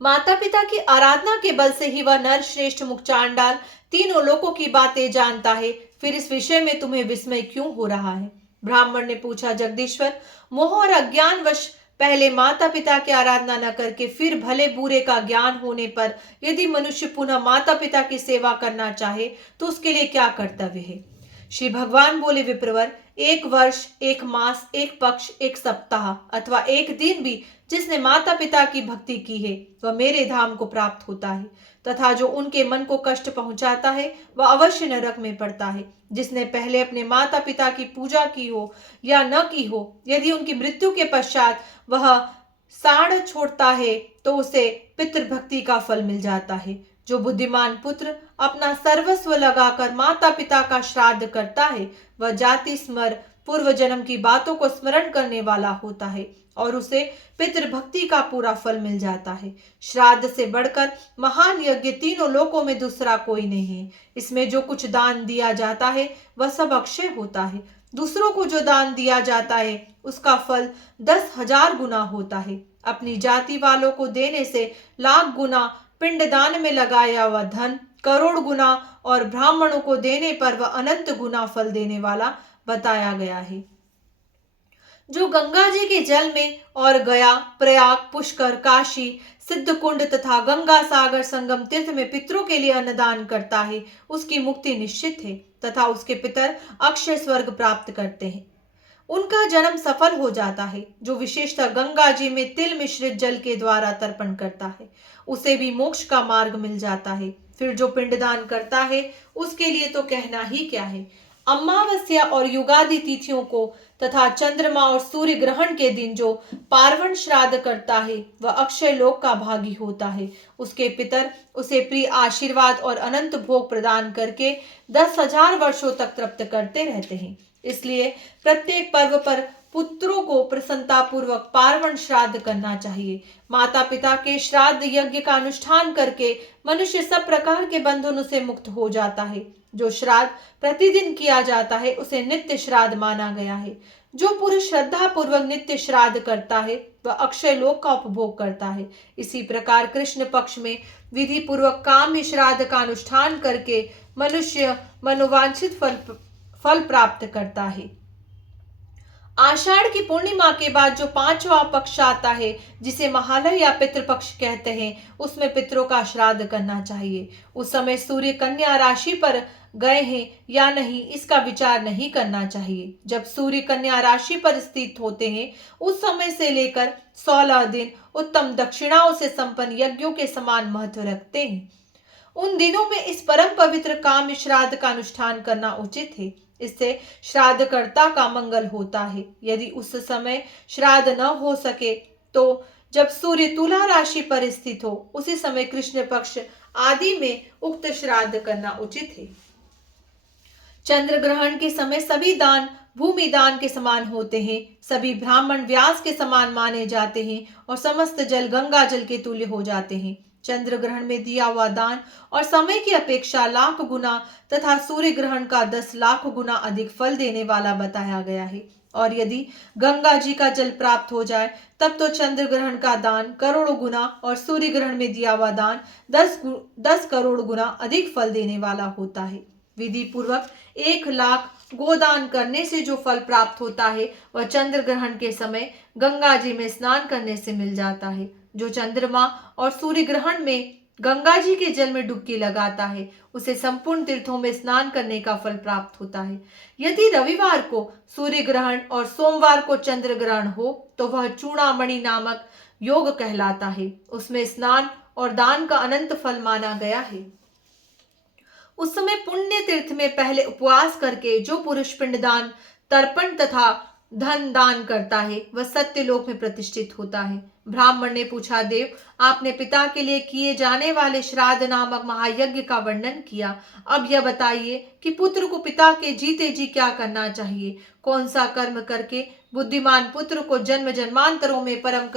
माता पिता की आराधना के बल से ही वह नर श्रेष्ठ मुख चांडाल तीनों लोकों की बातें जानता है। फिर इस विषय में तुम्हें विस्मय क्यों हो रहा है? ब्राह्मण ने पूछा, जगदीश्वर, मोह और अज्ञान वश पहले माता पिता की आराधना न करके फिर भले बुरे का ज्ञान होने पर यदि मनुष्य पुनः माता पिता की सेवा करना चाहे तो उसके लिए क्या कर्तव्य है? श्री भगवान बोले, विप्रवर, एक वर्ष, एक मास, एक पक्ष, एक सप्ताह अथवा एक दिन भी जिसने माता पिता की भक्ति की है वह मेरे धाम को प्राप्त होता है, तथा जो उनके मन को कष्ट पहुंचाता है वह अवश्य नरक में पड़ता है। जिसने पहले अपने माता पिता की पूजा की हो या न की हो, यदि उनकी मृत्यु के पश्चात वह साड़ छोड़ता है तो उसे पितृभक्ति का फल मिल जाता है। जो बुद्धिमान पुत्र अपना सर्वस्व लगाकर माता पिता का श्राद्ध करता है वह जाति स्मर पूर्व जन्म की बातों को स्मरण करने वाला होता है और उसे पितृभक्ति का पूरा फल मिल जाता है। श्राद्ध से बढ़कर महान यज्ञ तीनों लोकों में दूसरा कोई नहीं है। इसमें जो कुछ दान दिया जाता है वह सब अक्षय होता है। दूसरों को जो दान दिया जाता है उसका फल 10,000 गुना होता है। अपनी जाति वालों को देने से लाख गुना, पिंडदान में लगाया हुआ धन करोड़ गुना और ब्राह्मणों को देने पर वह अनंत गुना फल देने वाला बताया गया है। जो गंगा जी के जल में और गया, प्रयाग, पुष्कर, काशी, सिद्धकुंड तथा गंगा सागर संगम तीर्थ में पितरों के लिए अन्नदान करता है उसकी मुक्ति निश्चित है तथा उसके पितर अक्षय स्वर्ग प्राप्त करते हैं। उनका जन्म सफल हो जाता है। जो विशेषतः गंगा जी में तिल मिश्रित जल के द्वारा तर्पण करता है उसे भी मोक्ष का मार्ग मिल जाता है। फिर जो पिंडदान करता है उसके लिए तो कहना ही क्या है। अमावस्या और युगादि तिथियों को तथा चंद्रमा और सूर्य ग्रहण के दिन जो पार्वण श्राद्ध करता है वह अक्षय लोक का भागी होता है। उसके पितर उसे प्रिय आशीर्वाद और अनंत भोग प्रदान करके 10,000 वर्षों तक तृप्त करते रहते हैं। इसलिए प्रत्येक पर्व पर पुत्रों को प्रसन्नता पूर्वक पार्वण श्राद्ध करना चाहिए। माता पिता के श्राद्ध यज्ञ का अनुष्ठान करके मनुष्य सब प्रकार के बंधनों से मुक्त हो जाता है। जो श्राद्ध प्रतिदिन किया जाता है उसे नित्य श्राद्ध माना गया है। जो पुरुष श्रद्धा पूर्वक नित्य श्राद्ध करता है वह अक्षय लोक का उपभोग करता है। इसी प्रकार कृष्ण पक्ष में विधि पूर्वक काम्य श्राद्ध का अनुष्ठान करके मनुष्य मनोवांछित फल प्राप्त करता है। आषाढ़ की पूर्णिमा के बाद जो 5वां पक्ष आता है जिसे महालय या पितृपक्ष कहते हैं उसमें पितरों का श्राद्ध करना चाहिए। उस समय सूर्य कन्या राशि पर गए हैं या नहीं इसका विचार नहीं करना चाहिए। जब सूर्य कन्या राशि पर स्थित होते हैं उस समय से लेकर 16 दिन उत्तम दक्षिणाओं से संपन्न यज्ञों के समान महत्व रखते हैं। उन दिनों में इस परम पवित्र काम्य श्राद्ध का अनुष्ठान करना उचित है। इससे श्राद्धकर्ता का मंगल होता है। यदि उस समय श्राद्ध न हो सके तो जब सूर्य तुला राशि पर स्थित हो उसी समय कृष्ण पक्ष आदि में उक्त श्राद्ध करना उचित है। चंद्र ग्रहण के समय सभी दान भूमि दान के समान होते हैं। सभी ब्राह्मण व्यास के समान माने जाते हैं और समस्त जल गंगा जल के तुल्य हो जाते हैं। चंद्र ग्रहण में दिया हुआ दान और समय की अपेक्षा लाख गुना तथा सूर्य ग्रहण का 10 लाख गुना अधिक फल देने वाला बताया गया है। और यदि गंगा जी का जल प्राप्त हो जाए तब तो चंद्र ग्रहण का दान करोड़ों गुना और सूर्य ग्रहण में दिया हुआ दान 10 करोड़ गुना अधिक फल देने वाला होता है। विधि पूर्वक 1 लाख गोदान करने से जो फल प्राप्त होता है वह चंद्र ग्रहण के समय गंगा जी में स्नान करने से मिल जाता है। जो चंद्रमा और सूर्य ग्रहण में गंगा जी के जल में डुबकी लगाता है उसे संपूर्ण तीर्थों में स्नान करने का फल प्राप्त होता है। यदि रविवार को सूर्य ग्रहण और सोमवार को चंद्र ग्रहण हो तो वह चूड़ामणि नामक योग कहलाता है। उसमें स्नान और दान का अनंत फल माना गया है। उस समय पुण्य तीर्थ में पहले उपवास करके जो पुरुष पिंडदान तर्पण तथा धन दान करता है वह सत्यलोक में प्रतिष्ठित होता है। ब्राह्मण ने पूछा, देव आपने पिता के लिए किए जाने वाले श्राद्ध नामक महायज्ञ का वर्णन किया। अब यह बताइए कि पुत्र को पिता के जीते जी क्या करना चाहिए। कौन सा कर्म करके बुद्धिमान पुत्र को जन्म जन्मांतरों में परम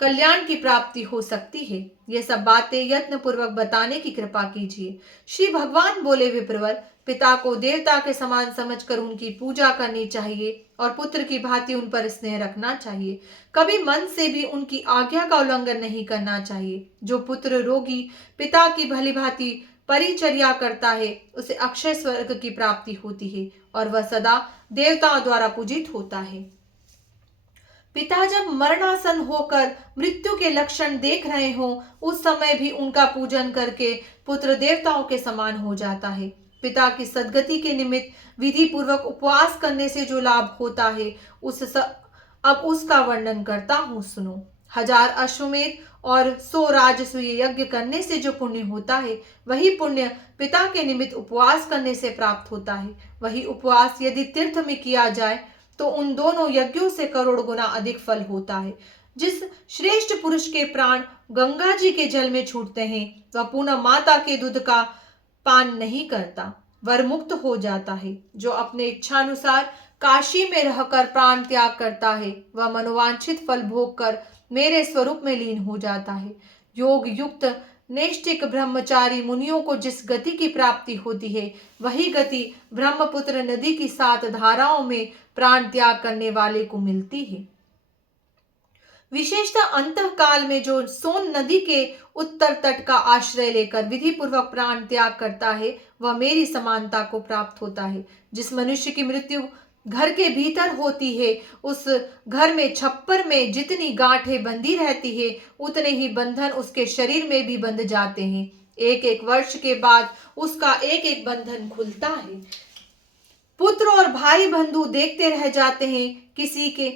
कल्याण की प्राप्ति हो सकती है। ये सब बातें यत्न पूर्वक बताने की कृपा कीजिए। श्री भगवान बोले, विप्रवर, पिता को देवता के समान समझकर उनकी पूजा करनी चाहिए और पुत्र की भांति उन पर स्नेह रखना चाहिए। कभी मन से भी उनकी आज्ञा का उल्लंघन नहीं करना चाहिए। जो पुत्र रोगी पिता की भली भांति परिचर्या करता है उसे अक्षय स्वर्ग की प्राप्ति होती है और वह सदा देवताओं द्वारा पूजित होता है। पिता जब मरणासन होकर मृत्यु के लक्षण देख रहे हो उस समय भी उनका पूजन करके पुत्र देवताओं के समान हो जाता है। पिता की सद्गति के निमित्त विधि पूर्वक उपवास करने से जो लाभ होता है अब उसका वर्णन करता हूँ, सुनो। 1000 अश्वमेध और 100 राजसूय यज्ञ करने से जो पुण्य होता है वही पुण्य पिता के निमित्त उपवास करने से प्राप्त होता है। वही उपवास यदि तीर्थ में किया जाए तो उन दोनों यज्ञों से करोड़ गुना अधिक फल होता है। जिस श्रेष्ठ पुरुष के प्राण गंगा जी के जल में छूटते हैं वह पुनः माता के दूध का पान नहीं करता, वर मुक्त हो जाता है। जो अपने इच्छानुसार काशी में रहकर प्राण त्याग करता है वह मनोवांछित फल भोग कर मेरे स्वरूप में लीन हो जाता है। योग युक्त नैष्ठिक ब्रह्मचारी मुनियों को जिस गति की प्राप्ति होती है वही गति ब्रह्मपुत्र नदी की 7 धाराओं में प्राण त्याग करने वाले को मिलती है। विशेषतः अंतः काल में जो सोन नदी के उत्तर तट का आश्रय लेकर विधि पूर्वक प्राण त्याग करता है वह मेरी समानता को प्राप्त होता है। जिस मनुष्य की मृत्यु घर के भीतर होती है उस घर में छप्पर में जितनी गांठें बंधी रहती है उतने ही बंधन उसके शरीर में भी बंध जाते हैं। 1-1 वर्ष के बाद उसका एक बंधन खुलता है। पुत्र और भाई बंधु देखते रह जाते हैं, किसी के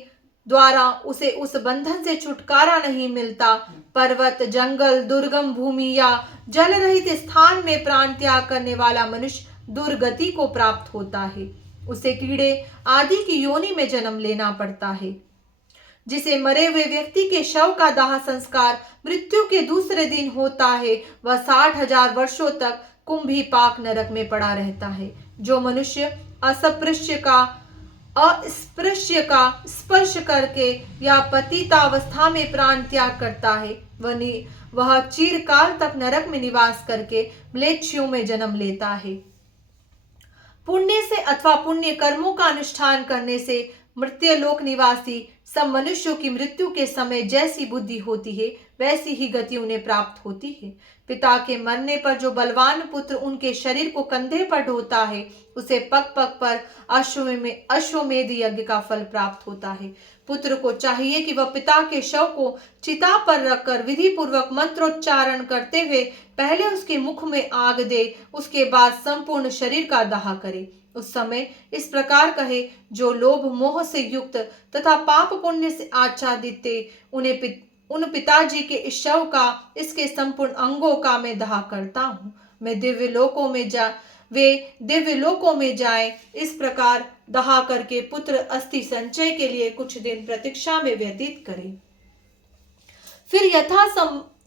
द्वारा उसे उस बंधन से छुटकारा नहीं मिलता। पर्वत जंगल दुर्गम भूमि या जल रहित स्थान में प्राण त्याग करने वाला मनुष्य दुर्गति को प्राप्त होता है। उसे कीड़े आदि की योनि में जन्म लेना पड़ता है। जिसे मरे हुए व्यक्ति के शव का दाह संस्कार मृत्यु के दूसरे दिन होता है वह 60,000 वर्षों तक कुंभी पाक नरक में पड़ा रहता है। जो मनुष्य अस्पृश्य का स्पर्श करके या पतितावस्था में प्राण त्याग करता है वह चिरकाल तक नरक में निवास करके म्लेच्छों में जन्म लेता है। पुण्य से अथवा पुण्य कर्मों का अनुष्ठान करने से मृत्युलोक निवासी सब मनुष्यों की मृत्यु के समय जैसी बुद्धि होती है वैसी ही गति उन्हें प्राप्त होती है। पिता के मरने पर जो बलवान पुत्र उनके शरीर को कंधे पर ढोता है उसे पग पग पर अश्वमेध यज्ञ का फल प्राप्त होता है। पुत्र को चाहिए कि वह पिता के शव को चिता पर रखकर विधि पूर्वक मंत्रोच्चारण करते हुए पहले उसके मुख में आग दे, उसके बाद संपूर्ण शरीर का दाह करे। उस समय इस प्रकार कहे, जो लोभ मोह से युक्त तथा पाप पुण्य से आच्छादित उन पिताजी के इस शव का इसके संपूर्ण अंगों का मैं दाह करता हूँ। मैं दिव्य लोकों में वे दिव्य लोकों में जाएं। इस प्रकार दहा करके पुत्र अस्थि संचय के लिए कुछ दिन प्रतीक्षा में व्यतीत करें। फिर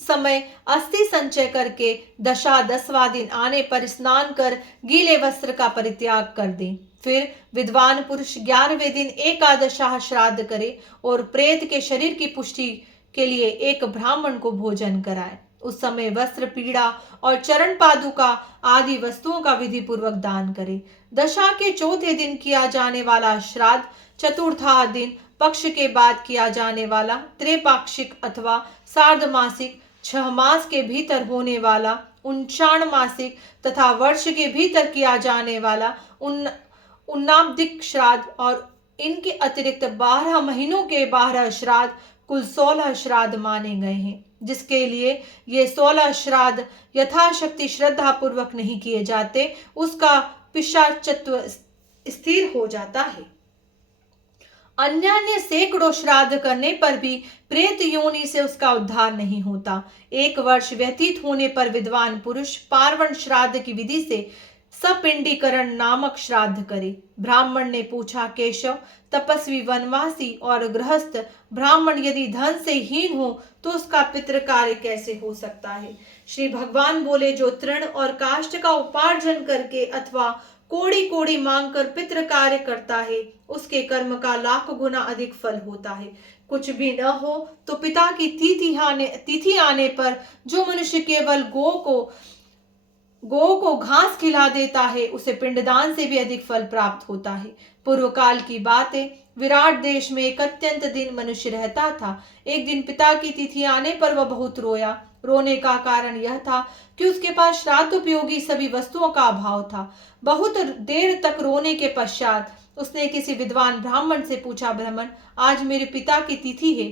समय अस्थि संचय करके 10वां दिन आने पर स्नान कर गीले वस्त्र का परित्याग कर दें। फिर विद्वान पुरुष 11वें दिन एकादशाह श्राद्ध करे और प्रेत के शरीर की पुष्टि के लिए एक ब्राह्मण को भोजन कराए। उस समय वस्त्र, पीड़ा और चरण पादुका आदि वस्तुओं का विधि पूर्वक दान करे। दशा के चौथे दिन किया जाने वाला श्राद्ध चतुर्था दिन पक्ष के बाद किया जाने वाला, त्रैपाक्षिक अथवा सार्धमासिक, 6 मास के भीतर होने वाला, 59 मासिक तथा वर्ष के भीतर किया जाने वाला उन्नाब्दिक श्राद्ध और इनके अतिरिक्त 12 महीनों के 12 श्राद्ध कुल 16 श्राद्ध माने गए हैं। जिसके लिए ये 16 श्राद्ध यथाशक्ति श्रद्धा पूर्वक नहीं किए जाते, उसका पिशाचत्व स्थिर हो जाता है। अन्य सैकड़ों श्राद्ध करने पर भी प्रेत योनि से उसका उद्धार नहीं होता। 1 वर्ष व्यतीत होने पर विद्वान पुरुष पार्वण श्राद्ध की विधि से सपिंडीकरण नामक श्राद्ध करे। ब्राह्मण ने पूछा, केशव, तपस्वी, वनवासी और गृहस्थ ब्राह्मण यदि धन से हीन हो तो उसका पितृ कार्य कैसे हो सकता है? श्री भगवान बोले, जो तृण और काष्ठ का उपार्जन करके अथवा कोड़ी कोड़ी मांग कर पितृ कार्य करता है, उसके कर्म का लाख गुना अधिक फल होता है। कुछ भी न हो तो पिता की तिथि आने पर जो मनुष्य केवल गौ को घास खिला देता है, उसे पिंडदान से भी अधिक फल प्राप्त होता है। पूर्व काल की बात है, विराट देश में एक अत्यंत दीन मनुष्य रहता था। एक दिन पिता की तिथि आने पर वह बहुत रोया। रोने का कारण यह था कि उसके पास श्राद्ध उपयोगी सभी वस्तुओं का अभाव था। बहुत देर तक रोने के पश्चात उसने किसी विद्वान ब्राह्मण से पूछा, ब्राह्मण, आज मेरे पिता की तिथि है,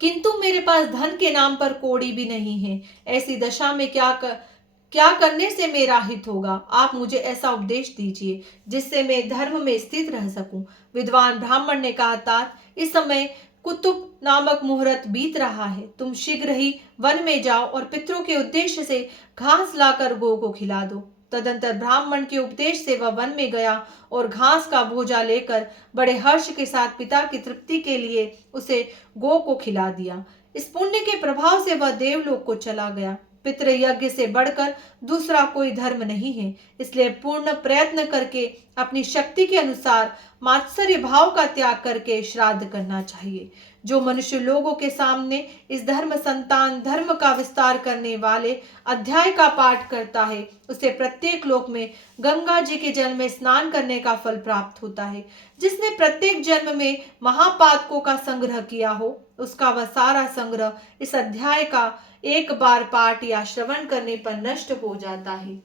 किंतु मेरे पास धन के नाम पर कौड़ी भी नहीं है। ऐसी दशा में क्या करने से मेरा हित होगा? आप मुझे ऐसा उपदेश दीजिए जिससे मैं धर्म में स्थित रह सकूं। विद्वान ब्राह्मण ने कहा, तात, इस समय कुतुब नामक मुहूर्त बीत रहा है। तुम शीघ्र ही वन में जाओ और पितरों के उद्देश्य से घास लाकर गौ को खिला दो। तदंतर ब्राह्मण के उपदेश से वह वन में गया और घास का बोझा लेकर बड़े हर्ष के साथ पिता की तृप्ति के लिए उसे गौ को खिला दिया। इस पुण्य के प्रभाव से वह देवलोक को चला गया। पितृ यज्ञ से बढ़कर दूसरा कोई धर्म नहीं है, इसलिए पूर्ण प्रयत्न करके अपनी शक्ति के अनुसार मात्सर्य भाव का त्याग करके श्राद्ध करना चाहिए। जो मनुष्य लोगों के सामने इस धर्म संतान धर्म का विस्तार करने वाले अध्याय का पाठ करता है, उसे प्रत्येक लोक में गंगा जी के जल में स्नान करने का फल प्राप्त होता है। जिसने प्रत्येक जन्म में महापातकों का संग्रह किया हो, उसका वह सारा संग्रह इस अध्याय का एक बार पाठ या श्रवण करने पर नष्ट हो जाता है।